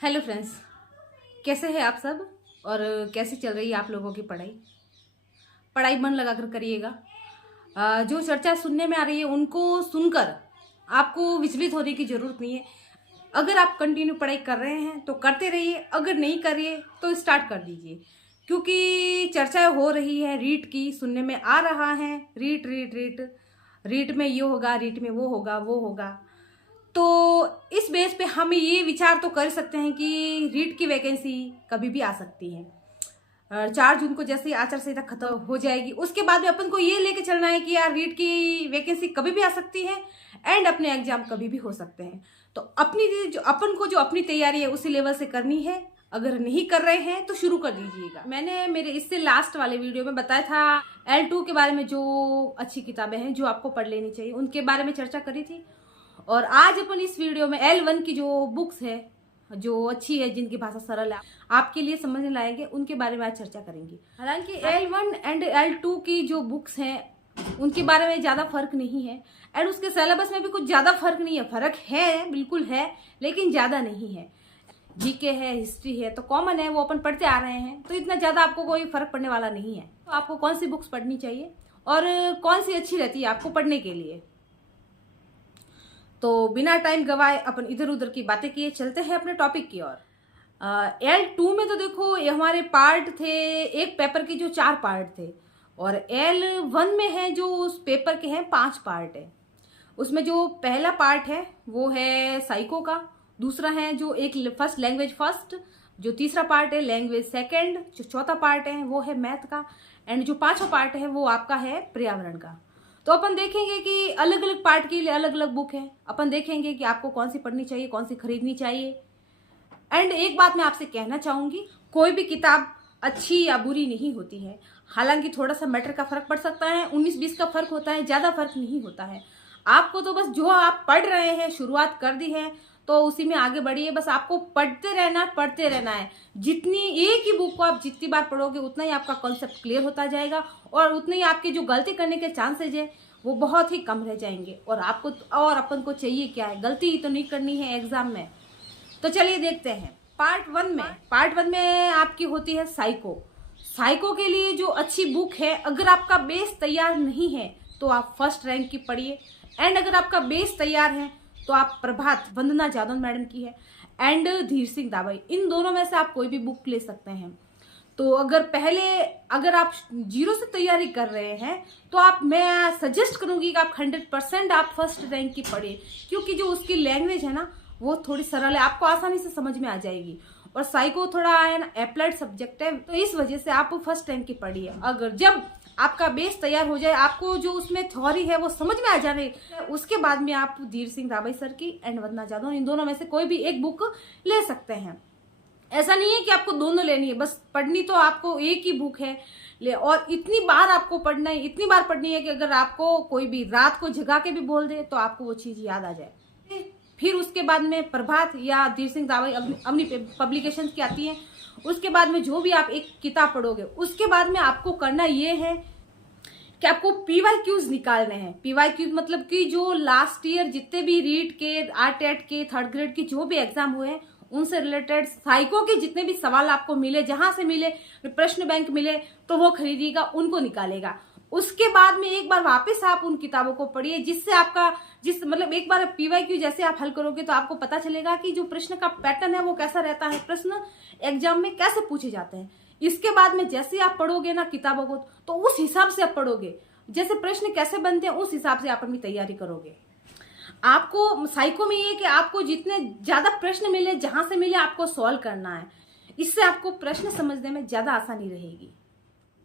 Hello friends, कैसे हैं आप सब और कैसी चल रही है आप लोगों की पढ़ाई। पढ़ाई मन लगाकर करिएगा। जो चर्चा सुनने में आ रही है उनको सुनकर आपको विचलित होने की जरूरत नहीं है। अगर आप कंटिन्यू पढ़ाई कर रहे हैं तो करते रहिए, अगर नहीं कर रही है तो स्टार्ट कर दीजिए। क्योंकि चर्चाएं हो रही है रीट की, सुनने में आ रहा है रीट रीट रीट, रीट में ये होगा, रीट में वो होगा वो होगा। तो इस बेस पे हम ये विचार तो कर सकते हैं कि रीट की वैकेंसी कभी भी आ सकती है। 4 जून को जैसे ही आचार संहिता खत्म हो जाएगी उसके बाद में अपन को ये लेके चलना है कि यार रीट की वैकेंसी कभी भी आ सकती है एंड अपने एग्जाम कभी भी हो सकते हैं। तो अपनी तैयारी है उसी लेवल से करनी है। अगर नहीं कर रहे हैं तो शुरू कर दीजिएगा। मैंने मेरे इससे लास्ट वाले वीडियो में बताया था L2 के बारे में, जो अच्छी किताबें हैं जो आपको पढ़ लेनी चाहिए उनके बारे में चर्चा करी थी। और आज अपन इस वीडियो में L1 की जो बुक्स है जो अच्छी है, जिनकी भाषा सरल है, आपके लिए समझने लायक, उनके बारे में आज चर्चा करेंगे। हालांकि L1 एंड L2 की जो बुक्स हैं उनके बारे में ज्यादा फर्क नहीं है एंड उसके सिलेबस में भी कुछ ज्यादा फर्क नहीं है। फर्क है, बिल्कुल है, लेकिन ज्यादा नहीं है। जीके है, हिस्ट्री है तो कॉमन है, वो अपन पढ़ते आ रहे हैं, तो इतना ज्यादा आपको कोई फर्क पड़ने वाला नहीं है। तो आपको कौन सी बुक्स पढ़नी चाहिए और कौन सी अच्छी रहती है आपको पढ़ने के लिए। तो बिना टाइम गवाए अपन इधर उधर की बातें किए चलते हैं अपने टॉपिक की ओर। L2 में तो देखो ये हमारे पार्ट थे, एक पेपर के जो 4 पार्ट थे, और L1 में है जो उस पेपर के हैं 5 पार्ट है। उसमें जो पहला पार्ट है वो है साइको का, दूसरा है जो एक फर्स्ट लैंग्वेज फर्स्ट, जो तीसरा पार्ट है लैंग्वेज सेकंड, जो चौथा पार्ट है वो है मैथ का, एंड जो 5वां पार्ट है वो आपका है पर्यावरण का। तो अपन देखेंगे कि अलग अलग पार्ट के लिए अलग अलग बुक है। अपन देखेंगे कि आपको कौन सी पढ़नी चाहिए, कौन सी खरीदनी चाहिए। एंड एक बात मैं आपसे कहना चाहूंगी, कोई भी किताब अच्छी या बुरी नहीं होती है। हालांकि थोड़ा सा मैटर का फर्क पड़ सकता है, 19-20 का फर्क होता है, ज्यादा फर्क नहीं होता है। आपको तो बस जो आप पढ़ रहे हैं, शुरुआत कर दी है तो उसी में आगे बढ़िए। बस आपको पढ़ते रहना है। जितनी एक ही बुक को आप जितनी बार पढ़ोगे उतना ही आपका कॉन्सेप्ट क्लियर होता जाएगा और उतने ही आपके जो गलती करने के चांसेज है वो बहुत ही कम रह जाएंगे। और अपन को चाहिए क्या है, गलती ही तो नहीं करनी है एग्जाम में। तो चलिए देखते हैं। पार्ट वन में आपकी होती है साइको। साइको के लिए जो अच्छी बुक है, अगर आपका बेस तैयार नहीं है तो आप फर्स्ट रैंक की पढ़िए, एंड अगर आपका बेस तैयार है तो आप प्रभात वंदना जादव मैडम की है एंड धीर सिंह दाबई, इन दोनों में से आप कोई भी बुक ले सकते हैं। तो अगर आप 0 से तैयारी कर रहे हैं तो मैं सजेस्ट करूंगी कि आप 100% आप फर्स्ट रैंक की पढ़िए, क्योंकि जो उसकी लैंग्वेज है ना वो थोड़ी सरल है, आपको आसानी से समझ में आ जाएगी। और साइको थोड़ा है ना अप्लाइड सब्जेक्ट है, तो इस वजह से आप फर्स्ट रैंक की पढ़िए। अगर जब आपका बेस तैयार हो जाए, आपको जो उसमें थ्योरी है वो समझ में आ जाए, उसके बाद में आप धीर सिंह दाबई सर की एंड वंदना जादव, इन दोनों में से कोई भी एक बुक ले सकते हैं। ऐसा नहीं है कि आपको दोनों लेनी है, बस पढ़नी तो आपको एक ही बुक है ले, और इतनी बार आपको पढ़ना है, इतनी बार पढ़नी है कि अगर आपको कोई भी रात को जगा के भी बोल दे तो आपको वो चीज याद आ जाए। फिर उसके बाद में प्रभात या धीर सिंह दाबई अपनी पब्लिकेशन की आती है। उसके बाद में जो भी आप एक किताब पढ़ोगे उसके बाद में आपको करना ये है कि आपको PYQs निकालने हैं। PYQs मतलब कि जो लास्ट ईयर जितने भी रीट के, RTET के, 3rd ग्रेड के जो भी एग्जाम हुए हैं उनसे रिलेटेड साइको के जितने भी सवाल आपको मिले, जहां से मिले, प्रश्न बैंक मिले तो वो खरीदिएगा, उनको निकालेगा। उसके बाद में एक बार वापस आप उन किताबों को पढ़िए, जिससे आपका मतलब एक बार PYQ जैसे आप हल करोगे तो आपको पता चलेगा कि जो प्रश्न का पैटर्न है वो कैसा रहता है, प्रश्न एग्जाम में कैसे पूछे जाते हैं। इसके बाद में जैसे आप पढ़ोगे ना किताबों को तो उस हिसाब से आप पढ़ोगे, जैसे प्रश्न कैसे बनते हैं उस हिसाब से आप अपनी तैयारी करोगे। आपको साइको में ये कि आपको जितने ज्यादा प्रश्न मिले, जहां से मिले आपको सॉल्व करना है, इससे आपको प्रश्न समझने में ज्यादा आसानी रहेगी।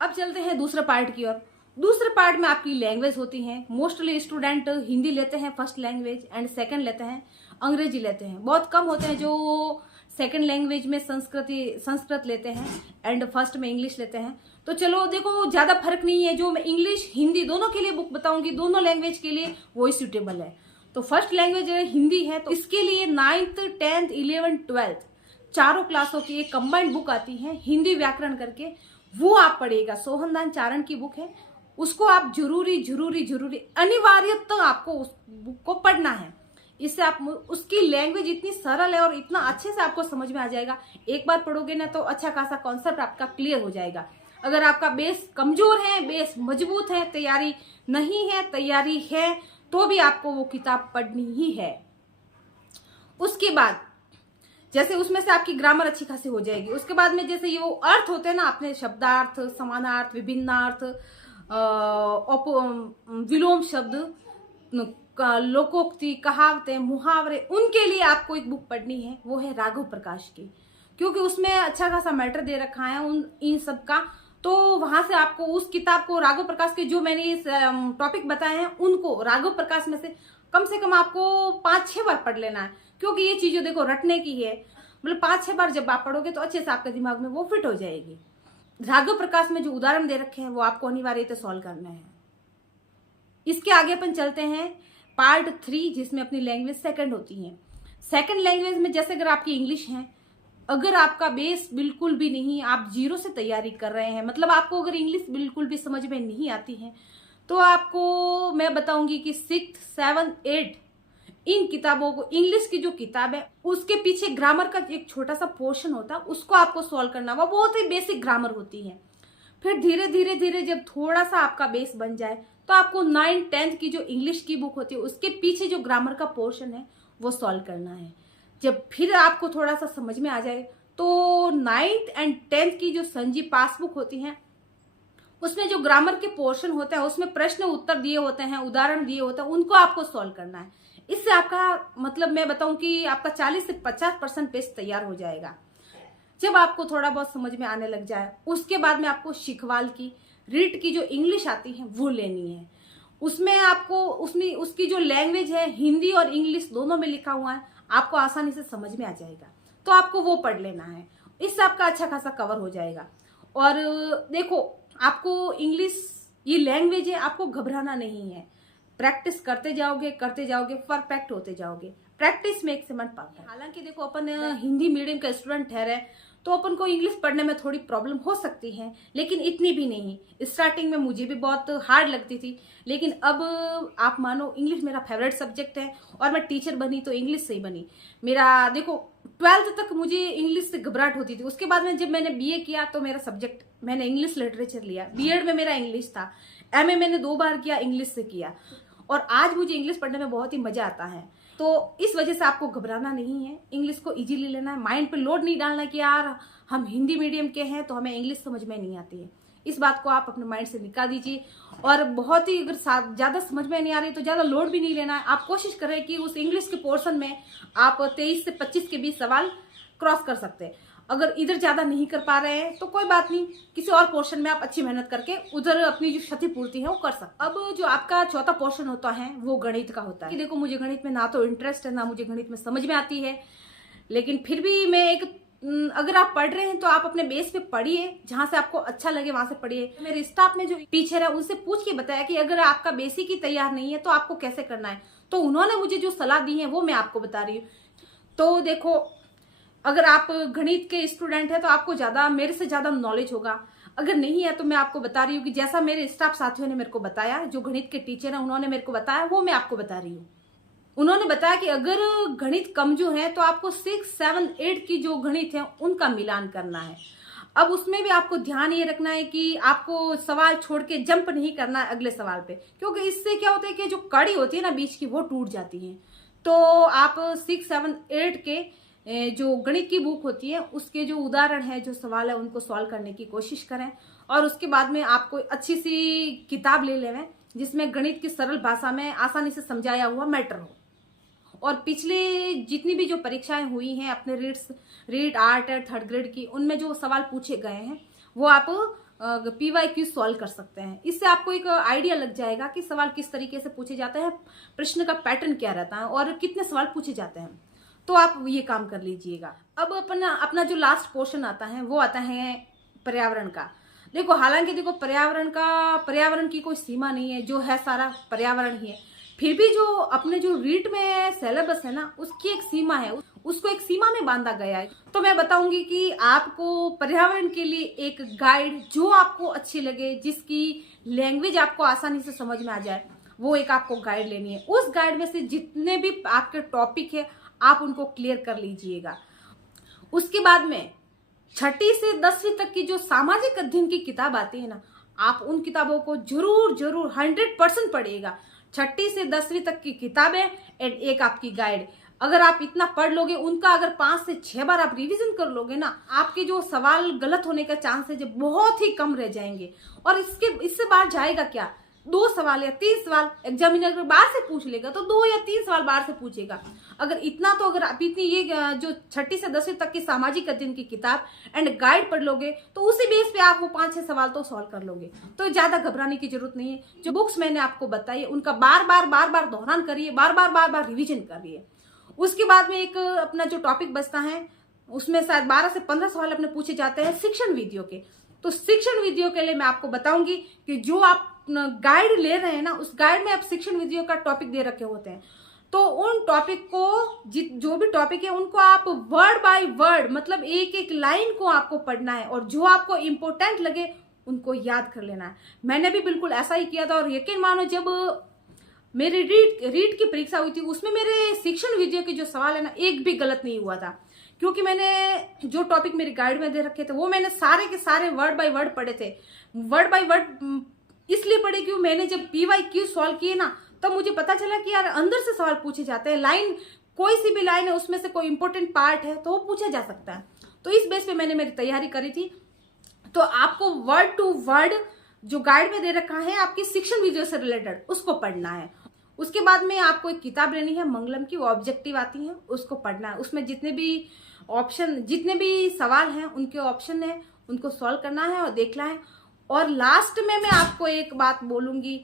अब चलते हैं दूसरे पार्ट की ओर। दूसरे पार्ट में आपकी लैंग्वेज होती है। मोस्टली स्टूडेंट हिंदी लेते हैं फर्स्ट लैंग्वेज एंड सेकंड लेते हैं अंग्रेजी लेते हैं। बहुत कम होते हैं जो सेकंड लैंग्वेज में संस्कृत लेते हैं एंड फर्स्ट में इंग्लिश लेते हैं। तो चलो देखो ज्यादा फर्क नहीं है, जो मैं इंग्लिश हिंदी दोनों के लिए बुक बताऊंगी, दोनों लैंग्वेज के लिए वही सुटेबल है। तो फर्स्ट लैंग्वेज हिंदी है, तो इसके लिए 9th 10th 11th 12th चारों क्लासों की एक कंबाइंड बुक आती है हिंदी व्याकरण करके, वो आप पढ़िएगा। सोहनदान चारण की बुक है, उसको आप जरूरी अनिवार्यतः आपको उस बुक को पढ़ना है। इससे आप उसकी लैंग्वेज इतनी सरल है और इतना अच्छे से आपको समझ में आ जाएगा। एक बार पढ़ोगे ना तो अच्छा खासा कॉन्सेप्ट आपका क्लियर हो जाएगा। अगर आपका बेस कमजोर है, बेस मजबूत है, तैयारी नहीं है, तैयारी है, तो भी आपको वो किताब पढ़नी ही है। उसके बाद जैसे उसमें से आपकी ग्रामर अच्छी खासी हो जाएगी। उसके बाद में जैसे ये वो अर्थ होते हैं ना, अपने शब्दार्थ, समानार्थ, विभिन्नार्थ, विलोम शब्द, लोकोक्ति, कहावतें, मुहावरे, उनके लिए आपको एक बुक पढ़नी है, वो है राघव प्रकाश की, क्योंकि उसमें अच्छा खासा मैटर दे रखा है इन सब का। तो वहां से आपको उस किताब को, राघव प्रकाश के जो मैंने इस टॉपिक बताए हैं उनको राघव प्रकाश में से कम आपको 5-6 बार पढ़ लेना है, क्योंकि ये चीजें देखो रटने की है। मतलब 5-6 बार जब आप पढ़ोगे तो अच्छे से आपके दिमाग में वो फिट हो जाएगी। राघव प्रकाश में जो उदाहरण दे रखे हैं वो आपको अनिवार्य सॉल्व करना है। इसके आगे अपन चलते हैं पार्ट 3, जिसमें अपनी लैंग्वेज सेकंड होती है। सेकंड लैंग्वेज में जैसे अगर आपकी इंग्लिश है, अगर आपका बेस बिल्कुल भी नहीं, आप जीरो से तैयारी कर रहे हैं, मतलब आपको अगर इंग्लिश बिल्कुल भी समझ में नहीं आती है, तो आपको मैं बताऊंगी कि 6, 7, 8 इन किताबों को, इंग्लिश की जो किताब है उसके पीछे ग्रामर का एक छोटा सा पोर्शन होता है, उसको आपको सॉल्व करना। वो बहुत ही बेसिक ग्रामर होती है। फिर धीरे धीरे धीरे जब थोड़ा सा आपका बेस बन जाए तो आपको 9, 10 की जो इंग्लिश की बुक होती है उसके पीछे जो ग्रामर का पोर्शन है वो सॉल्व करना है। जब फिर आपको थोड़ा सा समझ में आ जाए तो 9th एंड 10th की जो संजी पासबुक होती है उसमें जो ग्रामर के पोर्शन होता है, उसमें प्रश्न उत्तर दिए होते हैं, उदाहरण दिए होते हैं, उनको आपको सॉल्व करना है। इससे आपका मतलब मैं बताऊं कि आपका 40 से 50% पेज तैयार हो जाएगा। जब आपको थोड़ा बहुत समझ में आने लग जाए, उसके बाद में आपको शिखवाल की रीट की जो इंग्लिश आती है वो लेनी है। उसमें आपको उसकी जो लैंग्वेज है, हिंदी और इंग्लिश दोनों में लिखा हुआ है, आपको आसानी से समझ में आ जाएगा, तो आपको वो पढ़ लेना है। इससे आपका अच्छा खासा कवर हो जाएगा। और देखो, आपको इंग्लिश ये लैंग्वेज है, आपको घबराना नहीं है। प्रैक्टिस करते जाओगे परफेक्ट होते जाओगे। Practice makes man perfect. हालांकि देखो, अपन हिंदी मीडियम का स्टूडेंट ठहरे तो अपन को इंग्लिश पढ़ने में थोड़ी प्रॉब्लम हो सकती है, लेकिन इतनी भी नहीं। स्टार्टिंग में मुझे भी बहुत हार्ड लगती थी, लेकिन अब आप मानो इंग्लिश मेरा फेवरेट सब्जेक्ट है और मैं टीचर बनी तो इंग्लिश से ही बनी। मेरा देखो 12th तक मुझे इंग्लिश से घबराहट होती थी। उसके बाद में जब मैंने बीए किया तो मेरा सब्जेक्ट, मैंने इंग्लिश लिटरेचर लिया। बीएड में मेरा इंग्लिश था। एमए मैंने 2 बार किया, इंग्लिश से किया, और आज मुझे इंग्लिश पढ़ने में बहुत ही मजा आता है। तो इस वजह से आपको घबराना नहीं है, इंग्लिश को इजीली लेना है। माइंड पे लोड नहीं डालना कि यार हम हिंदी मीडियम के हैं तो हमें इंग्लिश समझ में नहीं आती है। इस बात को आप अपने माइंड से निकाल दीजिए। और बहुत ही अगर ज्यादा समझ में नहीं आ रही तो ज्यादा लोड भी नहीं लेना है। आप कोशिश करें कि उस इंग्लिश के पोर्शन में आप 23 से 25 के बीच सवाल क्रॉस कर सकते हैं। अगर इधर ज्यादा नहीं कर पा रहे हैं तो कोई बात नहीं, किसी और पोर्शन में आप अच्छी मेहनत करके उधर अपनी जो क्षतिपूर्ति है वो कर सकते। अब जो आपका चौथा पोर्शन होता है वो गणित का होता है कि देखो, मुझे गणित में ना तो इंटरेस्ट है, ना मुझे गणित में समझ में आती है, लेकिन फिर भी मैं अगर आप पढ़ रहे हैं तो आप अपने बेस पे पढ़िए, जहां से आपको अच्छा लगे वहां से पढ़िए। मेरे स्टाफ में जो टीचर है उनसे पूछ के बताया कि अगर आपका बेसिक ही तैयार नहीं है तो आपको कैसे करना है, तो उन्होंने मुझे जो सलाह दी है वो मैं आपको बता रही हूँ। तो देखो, अगर आप गणित के स्टूडेंट हैं तो आपको ज्यादा, मेरे से ज्यादा नॉलेज होगा। अगर नहीं है तो मैं आपको बता रही हूँ कि जैसा मेरे स्टाफ साथियों ने मेरे को बताया, जो गणित के टीचर हैं उन्होंने मेरे को बताया, वो मैं आपको बता रही हूँ। उन्होंने बताया कि अगर गणित कम जो है तो आपको 6, 7, 8 की जो गणित है उनका मिलान करना है। अब उसमें भी आपको ध्यान ये रखना है कि आपको सवाल छोड़ के जंप नहीं करना है अगले सवाल पे, क्योंकि इससे क्या होता है कि जो कड़ी होती है ना बीच की, वो टूट जाती है। तो आप 6, 7, 8 के जो गणित की बुक होती है उसके जो उदाहरण है, जो सवाल है, उनको सॉल्व करने की कोशिश करें। और उसके बाद में आपको अच्छी सी किताब ले लें जिसमें गणित की सरल भाषा में आसानी से समझाया हुआ मैटर हो। और पिछले जितनी भी जो परीक्षाएं हुई हैं अपने रीट आर्ट और 3rd ग्रेड की, उनमें जो सवाल पूछे गए हैं वो आप PYQ सॉल्व कर सकते हैं। इससे आपको एक आइडिया लग जाएगा कि सवाल किस तरीके से पूछे जाते हैं, प्रश्न का पैटर्न क्या रहता है और कितने सवाल पूछे जाते हैं। तो आप ये काम कर लीजिएगा। अब अपना जो लास्ट पोर्शन आता है वो आता है पर्यावरण का। देखो, हालांकि देखो, पर्यावरण की कोई सीमा नहीं है, जो है सारा पर्यावरण ही है। फिर भी जो अपने जो रीट में सिलेबस है ना, उसकी एक सीमा है, उसको एक सीमा में बांधा गया है। तो मैं बताऊंगी कि आपको पर्यावरण के लिए एक गाइड जो आपको अच्छी लगे, जिसकी लैंग्वेज आपको आसानी से समझ में आ जाए, वो एक आपको गाइड लेनी है। उस गाइड में से जितने भी आपके टॉपिक है आप उनको क्लियर कर लीजिएगा। उसके बाद में 6ठी से 10वीं तक की जो सामाजिक अध्ययन की किताब आती है ना, आप उन किताबों को जरूर जरूर 100% पढ़िएगा। 6ठी से 10वीं तक की किताबें एंड एक आपकी गाइड, अगर आप इतना पढ़ लोगे, उनका अगर 5 से 6 बार आप रिवीजन कर लोगे ना, आपके जो सवाल गलत होने का चांस है जो बहुत ही कम रह जाएंगे। और इससे बाहर जाएगा क्या, 2 सवाल या 3 सवाल एग्जामिनर अगर बाहर से पूछ लेगा तो 2 या 3 सवाल बाहर से पूछेगा। अगर इतना तो अगर आप इतनी ये जो 6ठी से 10वीं तक की सामाजिक अध्ययन की किताब एंड गाइड पढ़ लोगे तो उसी बेस पे आप वो 5-6 सवाल तो सॉल्व कर लोगे। तो ज्यादा घबराने की जरूरत नहीं है। जो बुक्स मैंने आपको बताई है उनका बार बार दोहरान करिए, बार बार रिविजन करिए। उसके बाद में एक अपना जो टॉपिक बचता है उसमें शायद 12 से 15 सवाल अपने पूछे जाते हैं शिक्षण विधियों के। तो शिक्षण विधियों के लिए मैं आपको बताऊंगी कि जो आप गाइड ले रहे हैं ना, उस गाइड में आप शिक्षण विधियों का टॉपिक दे रखे होते हैं, तो उन टॉपिक को जो भी टॉपिक है उनको आप वर्ड बाय वर्ड, मतलब एक एक लाइन को आपको पढ़ना है और जो आपको इंपॉर्टेंट लगे उनको याद कर लेना है। मैंने भी बिल्कुल ऐसा ही किया था और यकीन मानो जब मेरी रीट की परीक्षा हुई थी उसमें मेरे शिक्षण विधियों के जो सवाल है ना एक भी गलत नहीं हुआ था, क्योंकि मैंने जो टॉपिक मेरी गाइड में दे रखे थे वो मैंने सारे के सारे वर्ड बाय वर्ड पढ़े थे। वर्ड बाय वर्ड इसलिए पढ़े क्योंकि मैंने जब PYQ सॉल्व किए ना तब मुझे पता चला कि यार अंदर से सवाल पूछे जाते हैं, लाइन कोई सी भी लाइन है उसमें से कोई इंपॉर्टेंट पार्ट है तो वो पूछा जा सकता है। तो इस बेस पे मैंने मेरी तैयारी करी थी। तो आपको वर्ड टू वर्ड जो गाइड में दे रखा है आपकी शिक्षण विधियों से रिलेटेड उसको पढ़ना है। उसके बाद में आपको एक किताब लेनी है मंगलम की, वो ऑब्जेक्टिव आती है, उसको पढ़ना है। उसमें जितने भी सवाल हैं उनके ऑप्शन है, उनको सॉल्व करना है और देखना है। और लास्ट में मैं आपको एक बात बोलूंगी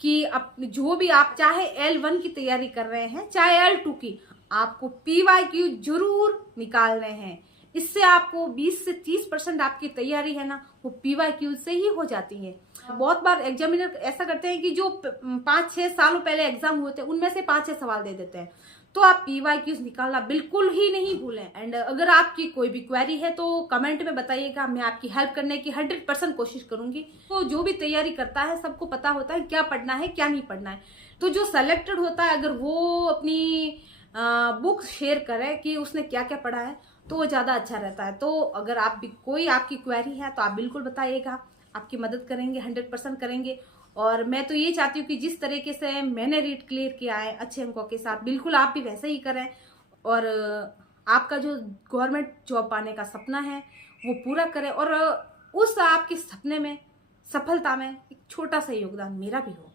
कि जो भी आप चाहे L1 की तैयारी कर रहे हैं चाहे L2 की, आपको PYQ जरूर निकालने हैं। इससे आपको 20 से 30% आपकी तैयारी है ना वो PYQ से ही हो जाती है। बहुत बार एग्जामिनर ऐसा करते हैं कि जो 5-6 सालों पहले एग्जाम हुए थे उनमें से 5-6 सवाल दे देते हैं। तो आप PYQ निकालना बिल्कुल ही नहीं भूलें। एंड अगर आपकी कोई भी क्वेरी है तो कमेंट में बताइएगा, मैं आपकी हेल्प करने की 100% कोशिश करूंगी। तो जो भी तैयारी करता है सबको पता होता है क्या पढ़ना है क्या नहीं पढ़ना है। तो जो सेलेक्टेड होता है अगर वो अपनी बुक शेयर करे कि उसने क्या क्या पढ़ा है तो वो ज्यादा अच्छा रहता है। तो अगर आप भी कोई आपकी क्वेरी है तो आप बिल्कुल बताइएगा, आपकी मदद करेंगे, 100% करेंगे। और मैं तो ये चाहती हूँ कि जिस तरीके से मैंने रीट क्लियर किया है अच्छे अंकों के साथ, बिल्कुल आप भी वैसे ही करें और आपका जो गवर्नमेंट जॉब पाने का सपना है वो पूरा करें और उस आपके सपने में सफलता में एक छोटा सा योगदान मेरा भी हो।